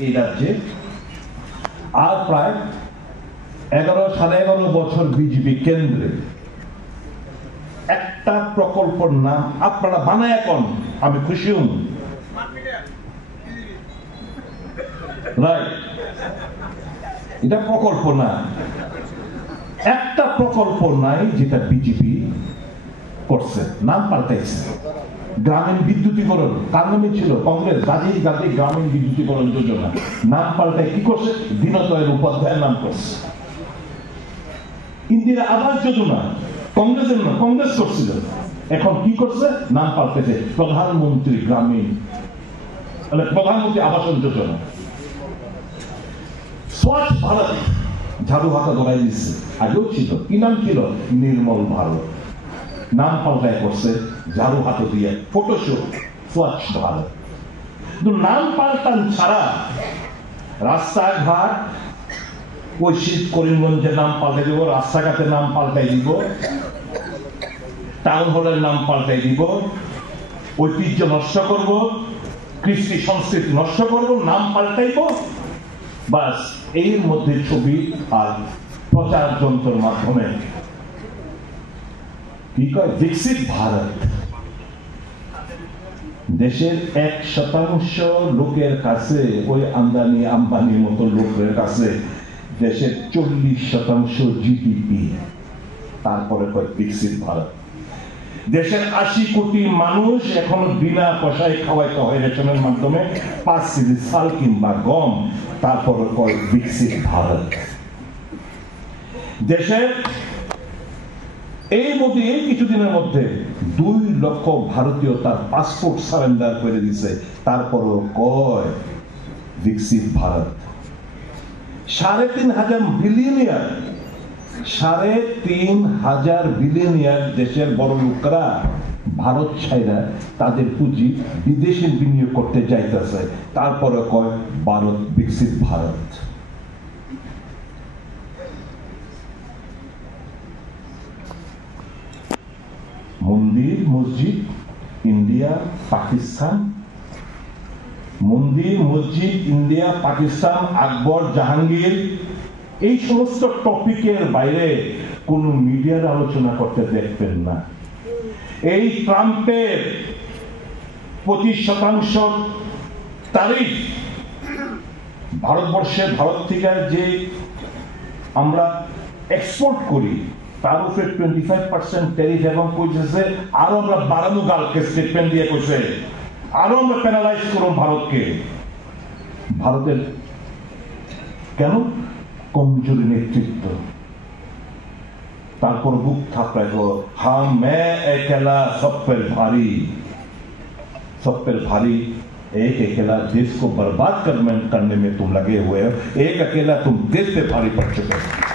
এই রাজ্যে আর প্রায় 11.5 বছর বিজেপি কেন্দ্রে একটা প্রকল্পের নাম আপনারা বানায় এখন আমি খুশি হম রাইট এটা প্রকল্প না একটা প্রকল্প নাই যেটা বিজেপি করছে নাম পাল্টাইছে গ্রামীণ বিদ্যুতীকরণ তার নামে ছিল কংগ্রেস রাজীব গান্ধী গ্রামীণ বিদ্যুতীকরণ যোজনা নাম পাল্টায় কি করছে দীনদয়াল উপাধ্যায়ের নাম করছে ইন্দিরা আবাস যোজনা কংগ্রেসের না কংগ্রেস করছিল এখন কি করছে নাম পাল্টেছে প্রধানমন্ত্রী গ্রামীণ মানে প্রধানমন্ত্রী আবাসন যোজনা স্বচ্ছ ভারত ঝাড়ু হাতা ধরাই দিচ্ছে আগেও ছিল কি নাম ছিল নির্মল ভারত নাম পাল্টায় করছে ঝাড়ু হাতে দিয়ে ফটোশুট স্বচ্ছ ভারত কিন্তু নাম পাল্টান ছাড়া রাস্তাঘাট ওই শীত করিমগঞ্জের নাম পাল্টাই দিব রাস্তাঘাটের নাম পাল্টাই দিব টাউন হলের নাম পাল্টাই দিব ঐতিহ্য নষ্ট করব কৃষ্টি সংস্কৃতি নষ্ট করব নাম পাল্টাইব বাস এর মধ্যে ছবি আর প্রচার যন্ত্রের মাধ্যমে কি কয় বিকশিত ভারত দেশের 1% লোকের কাছে ওই আমদানি আম্বানির মতো লোকের কাছে দেশের 40% জিডিপি তারপরে কয় বিকশিত ভারত দেশের 80 কোটি মানুষ এখনো বিনা পয়সায় খাওয়াইতে হয় রেশনের মাধ্যমে 5 কেজি চাল কিংবা গম তারপরে কয় বিকশিত ভারত দেশের এই কিছুদিনের মধ্যে 2 লক্ষ ভারতীয় তার পাসপোর্ট সারেন্ডার করে দিছে তারপরও কয় বিকশিত ভারত 3,500 বিলিয়নিয়ার 3,500 বিলিয়নিয়ার দেশের বড় লোকরা ভারত ছাইরা তাদের পুঁজি বিদেশে বিনিয়োগ করতে যাইতেছে তারপরে কয় ভারত বিকশিত ভারত মন্দির মসজিদ ইন্ডিয়া পাকিস্তান মন্দির মসজিদ ইন্ডিয়া পাকিস্তান আকবর জাহাঙ্গীর এই সমস্ত টপিকের বাইরে কোন মিডিয়ার আলোচনা করতে দেখবেন না এই ট্রাম্পের 25% তারিফ ভারতবর্ষে ভারত থেকে যে আমরা এক্সপোর্ট করি তার উপরে 25% ট্যারিফ এবং কইছে আরো আমরা বাড়ানো গালকে স্টেটমেন্ট দিয়ে কইছে আরো আমরা প্যানালাইজ করব ভারতকে ভারতের কেন কমজোরি নেতৃত্ব তারপর বুক থাপড়ায় हाँ मैं अकेला सब पर भारी एक अकेला देश को बर्बाद करने में तुम लगे हुए हो एक अकेला तुम देश पे भारी पड़ चुके हो